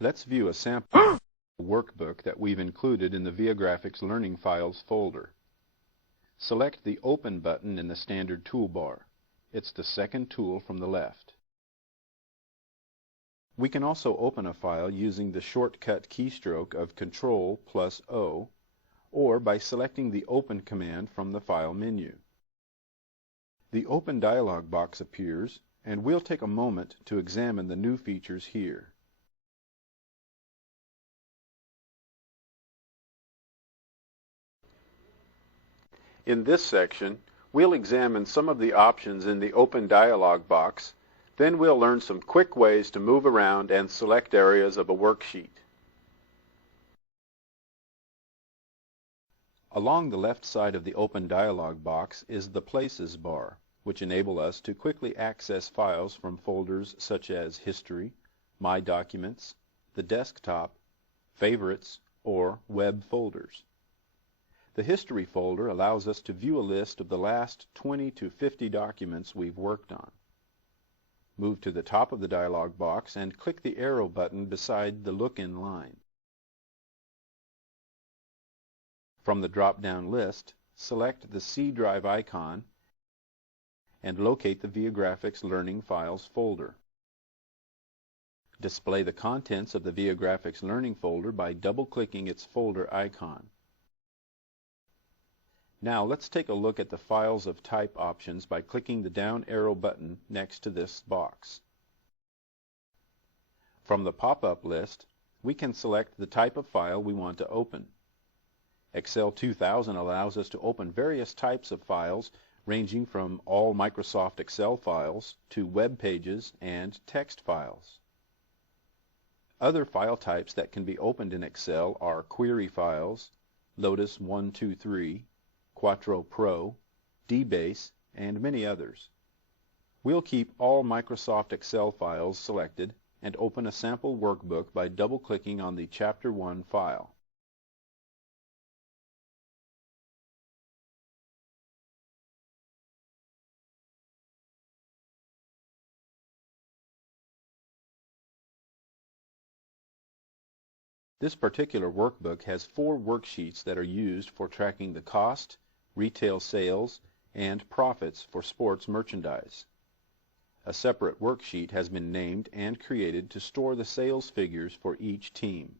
Let's view a sample workbook that we've included in the Viagrafix Learning Files folder. Select the Open button in the standard toolbar. It's the second tool from the left. We can also open a file using the shortcut keystroke of Ctrl+O, or by selecting the Open command from the File menu. The Open dialog box appears, and we'll take a moment to examine the new features here. In this section, we'll examine some of the options in the Open dialog box. Then we'll learn some quick ways to move around and select areas of a worksheet. Along the left side of the Open dialog box is the Places bar, which enable us to quickly access files from folders such as History, My Documents, the Desktop, Favorites, or Web folders. The History folder allows us to view a list of the last 20 to 50 documents we've worked on. Move to the top of the dialog box and click the arrow button beside the Look-in line. From the drop-down list, select the C drive icon and locate the Viagrafix Learning Files folder. Display the contents of the Viagrafix Learning folder by double-clicking its folder icon. Now let's take a look at the Files of Type options by clicking the down arrow button next to this box. From the pop-up list, we can select the type of file we want to open. Excel 2000 allows us to open various types of files ranging from all Microsoft Excel files to web pages and text files. Other file types that can be opened in Excel are query files, Lotus 123, Quattro Pro, DBase, and many others. We'll keep all Microsoft Excel files selected and open a sample workbook by double-clicking on the Chapter 1 file. This particular workbook has 4 worksheets that are used for tracking the cost, retail sales, and profits for sports merchandise. A separate worksheet has been named and created to store the sales figures for each team.